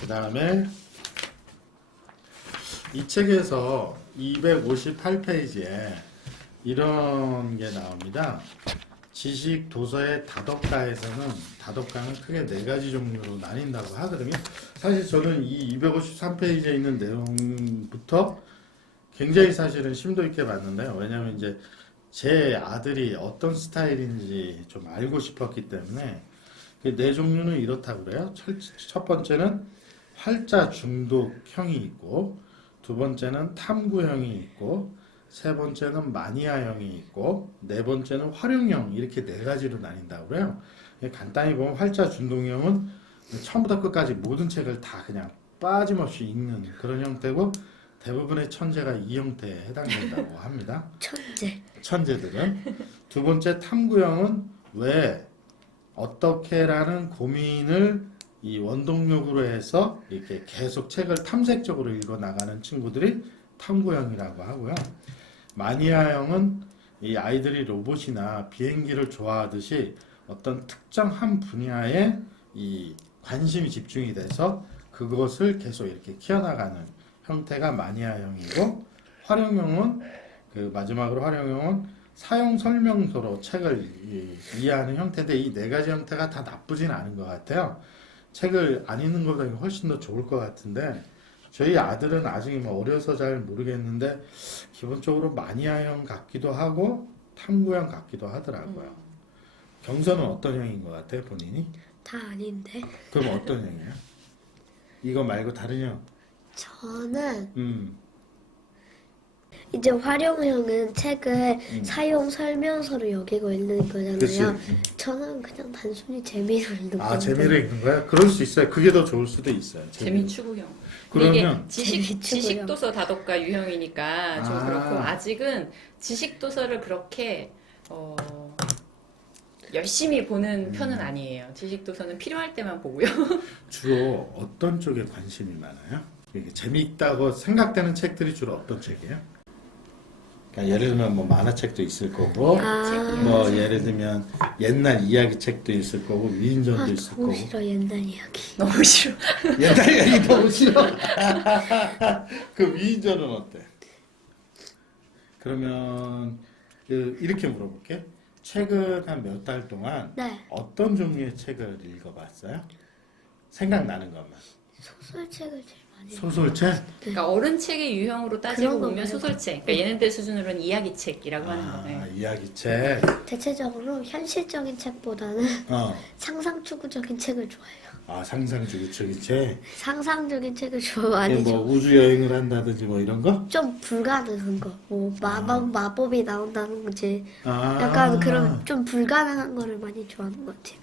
그 다음에 이 책에서 258페이지에 이런 게 나옵니다. 지식 도서의 다덕가에서는 다덕가는 크게 네 가지 종류로 나뉜다고 하거든요. 사실 저는 이 253페이지에 있는 내용부터 굉장히 사실은 심도 있게 봤는데요. 왜냐하면 이제 제 아들이 어떤 스타일인지 좀 알고 싶었기 때문에 그 네 종류는 이렇다고 그래요. 첫 번째는 활자 중독형이 있고, 두 번째는 탐구형이 있고, 세 번째는 마니아형이 있고, 네 번째는 활용형, 이렇게 네 가지로 나뉜다고 그래요. 간단히 보면 활자 중독형은 처음부터 끝까지 모든 책을 다 그냥 빠짐없이 읽는 그런 형태고, 대부분의 천재가 이 형태에 해당된다고 합니다. 천재들은. 두 번째 탐구형은 왜 어떻게라는 고민을 이 원동력으로 해서 이렇게 계속 책을 탐색적으로 읽어 나가는 친구들이 탐구형이라고 하고요. 마니아형은 이 아이들이 로봇이나 비행기를 좋아하듯이 어떤 특정 한 분야에 이 관심이 집중이 돼서 그것을 계속 이렇게 키워나가는 형태가 마니아형이고, 활용형은 마지막으로 활용형은 사용 설명서로 책을 이해하는 형태인데, 이 네 가지 형태가 다 나쁘진 않은 것 같아요. 책을 안 읽는 것보다 훨씬 더 좋을 것 같은데, 저희 아들은 아직 뭐 어려서 잘 모르겠는데 기본적으로 마니아형 같기도 하고 탐구형 같기도 하더라고요. 경서는 어떤 형인 것 같아요, 본인이? 다 아닌데. 그럼 어떤 형이에요? 이거 말고 다른 형? 저는 이제 활용형은 책을 사용 설명서로 여기고 읽는 거잖아요. 그치. 저는 그냥 단순히 재미로 읽는 거예요. 아, 재미로 읽는 거야? 그럴 수 있어요. 그게 더 좋을 수도 있어요. 재미 추구형. 그러면 이게 재미 추구형. 지식도서 다덕가 유형이니까 좀 그렇고, 아직은 지식도서를 그렇게 열심히 보는 편은 아니에요. 지식도서는 필요할 때만 보고요. 주로 어떤 쪽에 관심이 많아요? 이게 재미있다고 생각되는 책들이 주로 어떤 책이에요? 그러니까 예를 들면 뭐 만화책도 있을 거고, 뭐 예를 들면 옛날 이야기 책도 있을 거고, 위인전도 있을 너무 거고. 싫어 옛날 이야기. 너무 싫어. 옛날 이야기 너무 싫어. 그 위인전은 어때? 그러면 이렇게 물어볼게. 최근 한 몇 달 동안 네. 어떤 종류의 책을 읽어봤어요? 생각나는 것만. 소설책을 제일 많이 소설책? 그러니까 어른 책의 유형으로 따지고 그런 거 보면 말고. 소설책. 그러니까 얘네들 수준으로는 이야기책이라고 하는 아, 거네. 이야기책. 대체적으로 현실적인 책보다는 상상추구적인 책을 좋아해요. 아, 상상주구적인 책. 상상적인 책을 좋아하는 뭐 우주 여행을 한다든지 뭐 이런 거? 좀 불가능한 거, 뭐 마법이 나온다는 거지. 아. 약간 그런 좀 불가능한 거를 많이 좋아하는 것 같아요.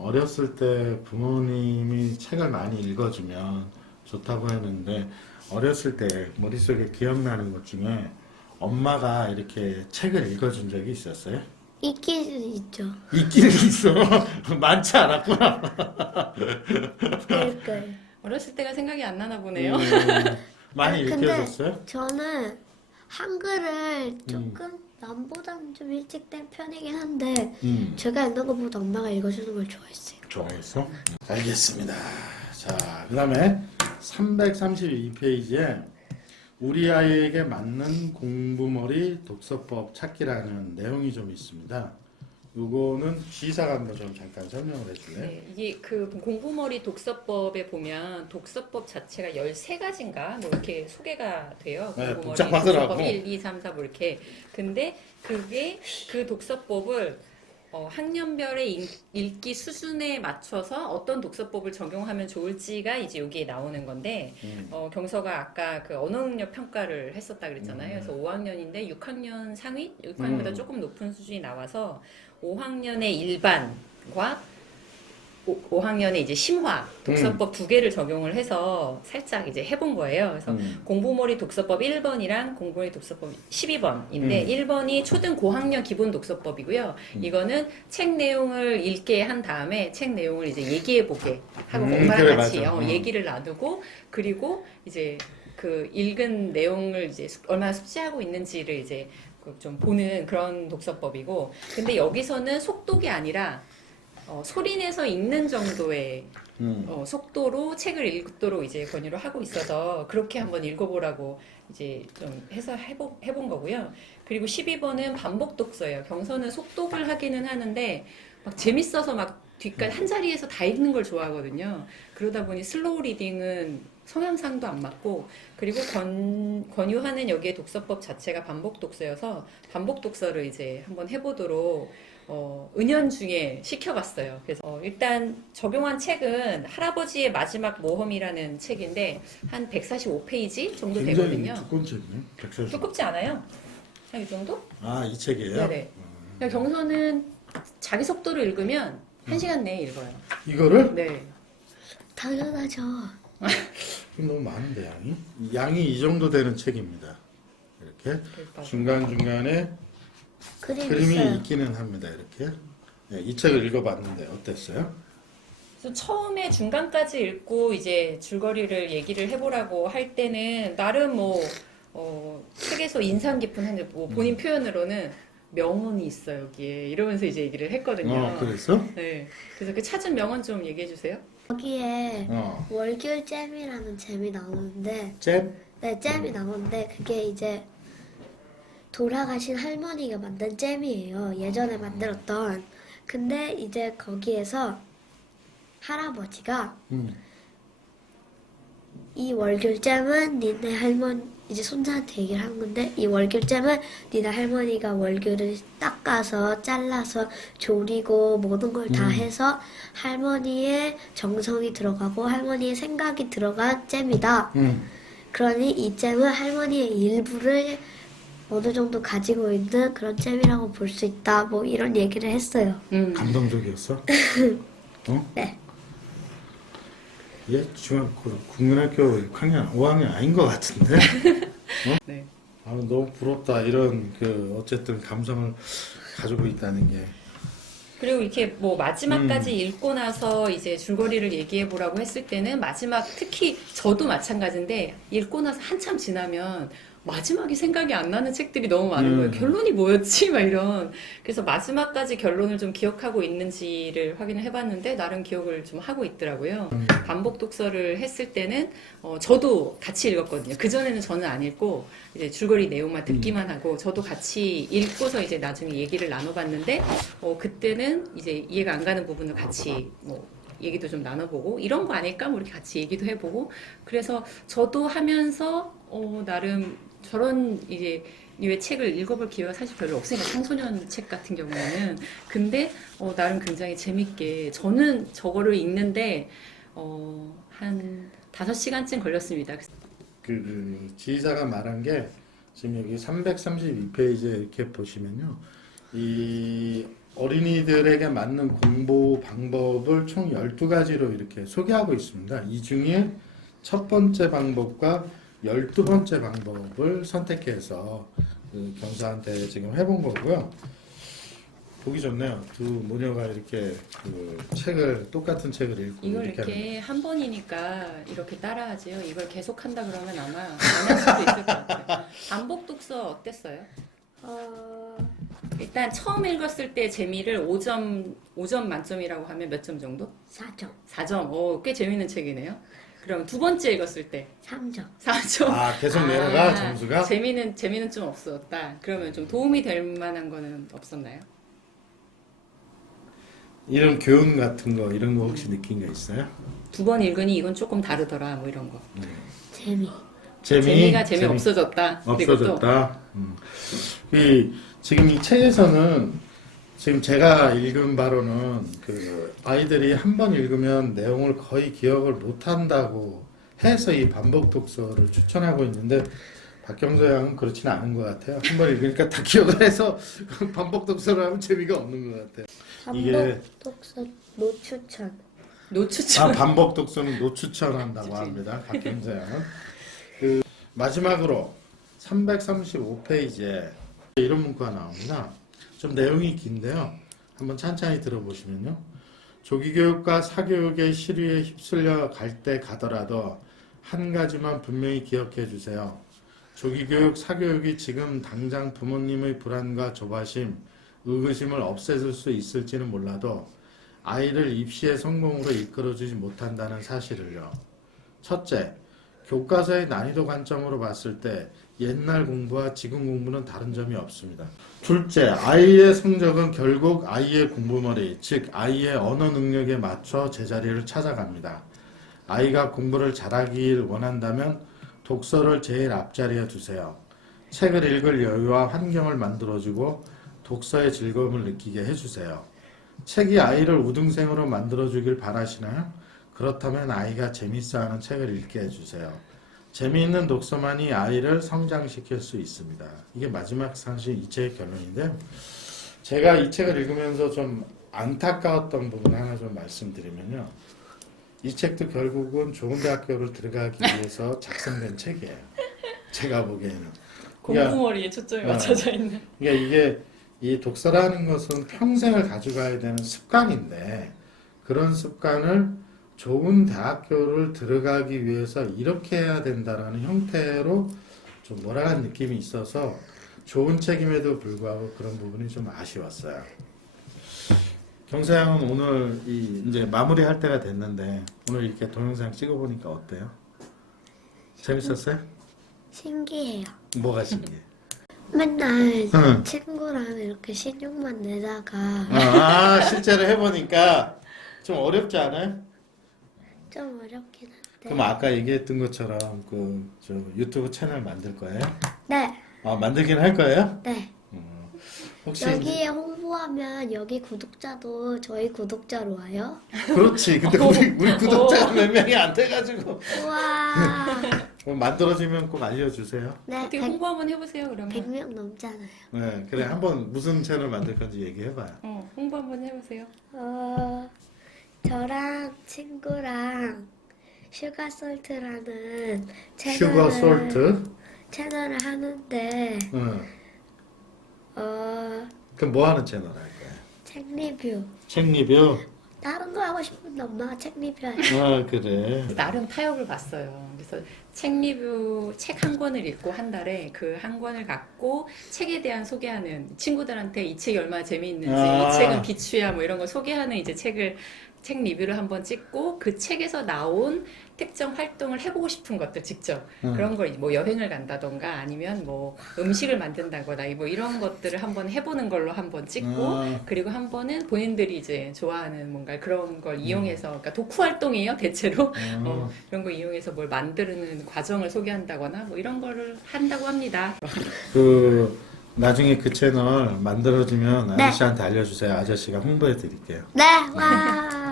어렸을 때 부모님이 책을 많이 읽어주면 좋다고 했는데, 어렸을 때 머릿속에 기억나는 것 중에 엄마가 이렇게 책을 읽어준 적이 있었어요? 있긴 있죠. 있기는 있어. 많지 않았구나. 그러니까. 어렸을 때가 생각이 안 나나 보네요. 많이 근데 읽혀줬어요? 저는 한글을 조금 남보다는 좀 일찍 된 편이긴 한데 제가 읽는 것보다 엄마가 읽어주는 걸 좋아했어요. 좋아했어? 알겠습니다. 자, 그 다음에 332페이지에 우리 아이에게 맞는 공부머리 독서법 찾기라는 내용이 좀 있습니다. 요거는 지사가 한번 좀 잠깐 설명을 해줄래요? 네, 이게 그 공부머리 독서법에 보면 독서법 자체가 13가지인가 뭐 이렇게 소개가 돼요. 네, 공부머리 복잡하더라고. 독서법 1, 2, 3, 4 뭐 이렇게. 근데 그게 그 독서법을 학년별의 읽기 수준에 맞춰서 어떤 독서법을 적용하면 좋을지가 이제 여기에 나오는 건데, 경서가 아까 그 언어능력 평가를 했었다 그랬잖아요. 그래서 5학년인데 6학년 상위, 6학년보다 조금 높은 수준이 나와서 5학년의 일반과 5학년에 이제 심화 독서법 두 개를 적용을 해서 살짝 이제 해본 거예요. 그래서 공부머리 독서법 1번이랑 공부머리 독서법 12번인데 1번이 초등 고학년 기본 독서법이고요. 이거는 책 내용을 읽게 한 다음에 책 내용을 이제 얘기해 보게 하고 엄마랑 그래, 같이 맞아. 얘기를 나누고, 그리고 이제 그 읽은 내용을 이제 얼마나 숙지하고 있는지를 이제 좀 보는 그런 독서법이고, 근데 여기서는 속독이 아니라 소리내서 읽는 정도의 음. 속도로 책을 읽도록 이제 권유를 하고 있어서 그렇게 한번 읽어보라고 이제 좀 해서 해본 거고요. 그리고 12번은 반복 독서예요. 경서는 속독을 하기는 하는데 막 재밌어서 막 뒷까지 한 자리에서 다 읽는 걸 좋아하거든요. 그러다 보니 슬로우 리딩은 성향상도 안 맞고, 그리고 권유하는 여기에 독서법 자체가 반복 독서여서 반복 독서를 이제 한번 해보도록 은연중에 시켜봤어요. 그래서 일단 적용한 책은 할아버지의 마지막 모험이라는 책인데 한 145페이지 정도 굉장히 되거든요. 두꺼운 책이네. 140. 두껍지 않아요? 한 이 정도? 아, 이 책이에요? 네네. 그러니까 경서는 자기 속도로 읽으면 1시간 내에 읽어요. 이거를? 네. 당연하죠. 이거 너무 많은데 양이 이 정도 되는 책입니다. 이렇게 그러니까. 중간중간에 그림이 있어요. 있기는 합니다. 이렇게. 네, 이 책을 읽어봤는데 어땠어요? 그래서 처음에 중간까지 읽고 이제 줄거리를 얘기를 해보라고 할 때는 나름 책에서 인상 깊은 한데 본인 표현으로는 명언이 있어 여기에 이러면서 이제 얘기를 했거든요. 그랬어? 네. 그래서 그 찾은 명언 좀 얘기해 주세요. 거기에 어. 월귤 잼이라는 잼이 나오는데, 잼? 네, 잼이 나오는데 그게 이제 돌아가신 할머니가 만든 잼이에요. 예전에 만들었던. 근데 이제 거기에서 할아버지가 이 월귤잼은 니네 할머니, 이제 손자한테 얘기를 하는 건데, 이 월귤잼은 니네 할머니가 월귤을 닦아서 잘라서 조리고 모든 걸 다 해서 할머니의 정성이 들어가고 할머니의 생각이 들어간 잼이다. 그러니 이 잼은 할머니의 일부를 어느 정도 가지고 있는 그런 잼이라고 볼 수 있다. 뭐 이런 얘기를 했어요. 감동적이었어? 어? 네. 얘 국민학교 6학년, 5학년 아닌 것 같은데? 네. 아, 너무 부럽다. 이런 어쨌든 감성을 가지고 있다는 게. 그리고 이렇게 뭐 마지막까지 읽고 나서 이제 줄거리를 얘기해 보라고 했을 때는 마지막, 특히 저도 마찬가지인데 읽고 나서 한참 지나면 마지막이 생각이 안 나는 책들이 너무 많은 거예요. 결론이 뭐였지? 막 이런. 그래서 마지막까지 결론을 좀 기억하고 있는지를 확인을 해봤는데 나름 기억을 좀 하고 있더라고요. 반복 독서를 했을 때는 저도 같이 읽었거든요. 그전에는 저는 안 읽고 이제 줄거리 내용만 듣기만 하고 저도 같이 읽고서 이제 나중에 얘기를 나눠봤는데 그때는 이제 이해가 안 가는 부분을 같이 얘기도 좀 나눠보고 이런 거 아닐까? 뭐 이렇게 같이 얘기도 해보고 그래서 저도 하면서 나름 저런 이제 류의 책을 읽어볼 기회가 사실 별로 없으니까 청소년 책 같은 경우에는 근데 나름 굉장히 재밌게 저는 저거를 읽는데 한 5시간쯤 걸렸습니다. 지휘자가 말한 게 지금 여기 332페이지에 이렇게 보시면요. 이 어린이들에게 맞는 공부 방법을 총 12가지로 이렇게 소개하고 있습니다. 이 중에 첫 번째 방법과 12번째 방법을 선택해서 경사한테 지금 해본 거고요. 보기 좋네요. 두 모녀가 이렇게 똑같은 책을 읽고 이걸 이렇게 이렇게 한 번이니까 이렇게 따라하지요. 이걸 계속 한다 그러면 아마 안 할 수도 있을 것 같아요. 반복 독서 어땠어요? 일단 처음 읽었을 때 재미를 5점 만점이라고 하면 몇 점 정도? 4점. 4점. 꽤 재밌는 책이네요. 그럼 두 번째 읽었을 때 3점. 4점. 아, 계속 내려가 점수가? 재미는 좀 없었다. 그러면 좀 도움이 될 만한 거는 없었나요? 이런 교훈 같은 거 이런 거 혹시 느낀 거 있어요? 두 번 읽으니 이건 조금 다르더라. 뭐 이런 거. 재미. 재미 없어졌다. 그리고 또 없어졌다. 지금 이 책에서는 지금 제가 읽은 바로는 아이들이 한 번 읽으면 내용을 거의 기억을 못 한다고 해서 이 반복 독서를 추천하고 있는데 박경서 양은 그렇지는 않은 것 같아요. 한 번 읽으니까 다 기억을 해서 반복 독서를 하면 재미가 없는 것 같아요. 반복 독서 노추천. 노추천. 반복 독서는 노추천한다고 그치. 합니다. 박경서 양은. 마지막으로 335페이지에 이런 문구가 나옵니다. 좀 내용이 긴데요. 한번 찬찬히 들어보시면요. 조기교육과 사교육의 시류에 휩쓸려 갈 때 가더라도 한 가지만 분명히 기억해 주세요. 조기교육, 사교육이 지금 당장 부모님의 불안과 조바심, 의구심을 없애줄 수 있을지는 몰라도 아이를 입시의 성공으로 이끌어주지 못한다는 사실을요. 첫째, 교과서의 난이도 관점으로 봤을 때 옛날 공부와 지금 공부는 다른 점이 없습니다. 둘째, 아이의 성적은 결국 아이의 공부머리, 즉 아이의 언어 능력에 맞춰 제자리를 찾아갑니다. 아이가 공부를 잘하길 원한다면 독서를 제일 앞자리에 두세요. 책을 읽을 여유와 환경을 만들어주고 독서의 즐거움을 느끼게 해주세요. 책이 아이를 우등생으로 만들어주길 바라시나요? 그렇다면 아이가 재밌어하는 책을 읽게 해주세요. 재미있는 독서만이 아이를 성장시킬 수 있습니다. 이게 마지막 사실 이 책의 결론인데요. 제가 이 책을 읽으면서 좀 안타까웠던 부분 하나 좀 말씀드리면요. 이 책도 결국은 좋은 대학교를 들어가기 위해서 작성된 책이에요. 제가 보기에는. 공부머리에 초점이 맞춰져 있는. 그러니까 이게 이 독서라는 것은 평생을 가져가야 되는 습관인데 그런 습관을 좋은 대학교를 들어가기 위해서 이렇게 해야 된다라는 형태로 좀 몰아간 느낌이 있어서 좋은 책임에도 불구하고 그런 부분이 좀 아쉬웠어요. 경사양은 오늘 이제 마무리할 때가 됐는데 오늘 이렇게 동영상 찍어보니까 어때요? 재밌었어요? 신기해요. 뭐가 신기해? 맨날 응. 친구랑 이렇게 신용만 내다가 아, 실제로 해보니까 좀 어렵지 않아요? 좀 어렵긴 그럼 한데. 아까 얘기했던 것처럼 저 유튜브 채널 만들 거예요? 네, 아, 만들긴 할 거예요? 네. 혹시 여기에 홍보하면 여기 구독자도 저희 구독자로 와요? 그렇지. 근데 우리 구독자가 몇 명이 안 돼가지고 우와. 만들어지면 꼭 알려주세요. 네, 어떻게 홍보 한번 해보세요 그러면. 100명 넘잖아요. 네, 그래 한번 무슨 채널 만들 건지 얘기해봐요. 홍보 한번 해보세요. 저랑 친구랑 슈가솔트라는 슈거 솔트. 채널을 하는데 응. 그럼 뭐 하는 채널 할 거야? 책 리뷰. 책 리뷰. 다른 거 하고 싶은데 엄마가 책 리뷰 하죠. 아, 그래. 나름 타협을 봤어요. 그래서 책 리뷰 책 한 권을 읽고 한 달에 그 한 권을 갖고 책에 대한 소개하는 친구들한테 이 책이 얼마나 재미있는지 아. 이 책은 비추야 뭐 이런 거 소개하는 이제 책 리뷰를 한번 찍고 그 책에서 나온 특정 활동을 해보고 싶은 것들 직접 그런 걸 뭐 여행을 간다던가 아니면 뭐 음식을 만든다거나 뭐 이런 것들을 한번 해보는 걸로 한번 찍고 아. 그리고 한 번은 본인들이 이제 좋아하는 뭔가 그런 걸 이용해서 그러니까 독후 활동이에요 대체로 이런 거 이용해서 뭘 만드는 과정을 소개한다거나 뭐 이런 거를 한다고 합니다. 나중에 그 채널 만들어지면 네. 아저씨한테 알려주세요. 아저씨가 홍보해 드릴게요. 네, 와.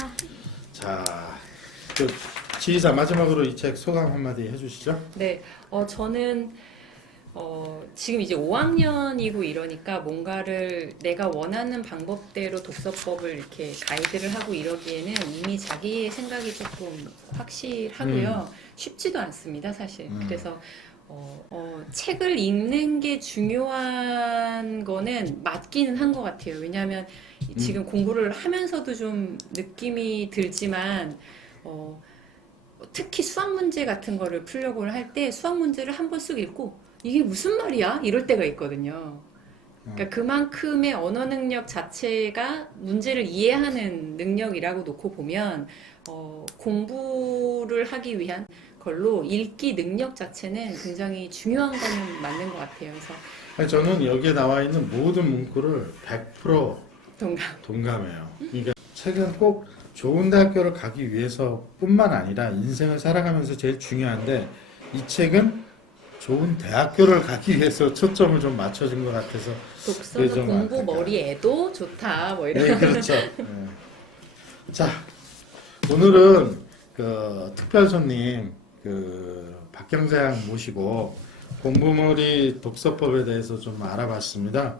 자, 지휘사 마지막으로 이 책 소감 한마디 해주시죠. 네, 저는 지금 이제 5학년이고 이러니까 뭔가를 내가 원하는 방법대로 독서법을 이렇게 가이드를 하고 이러기에는 이미 자기의 생각이 조금 확실하고요. 쉽지도 않습니다, 사실. 그래서 책을 읽는 게 중요한 거는 맞기는 한 것 같아요. 왜냐하면 지금 공부를 하면서도 좀 느낌이 들지만 특히 수학 문제 같은 거를 풀려고 할 때 수학 문제를 한 번 쓱 읽고 이게 무슨 말이야? 이럴 때가 있거든요. 그러니까 그만큼의 언어 능력 자체가 문제를 이해하는 능력이라고 놓고 보면 공부를 하기 위한 걸로 읽기 능력 자체는 굉장히 중요한 거는 맞는 것 같아요. 그래서 아니, 저는 여기에 나와 있는 모든 문구를 100% 동감해요. 그러니까 책은 꼭 좋은 대학교를 가기 위해서뿐만 아니라 인생을 살아가면서 제일 중요한데 이 책은 좋은 대학교를 가기 위해서 초점을 좀 맞춰준 것 같아서 독서는 좀 공부 안타까워요. 머리에도 좋다 뭐 이런. 네, 그렇죠. 네. 자, 오늘은 특별 손님 박경장 모시고 공부머리 독서법에 대해서 좀 알아봤습니다.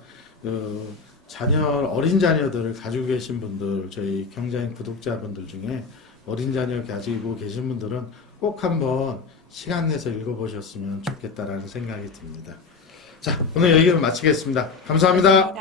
어린 자녀들을 가지고 계신 분들, 저희 경자인 구독자분들 중에 어린 자녀 가지고 계신 분들은 꼭 한번 시간 내서 읽어보셨으면 좋겠다라는 생각이 듭니다. 자, 오늘 여기는 마치겠습니다. 감사합니다.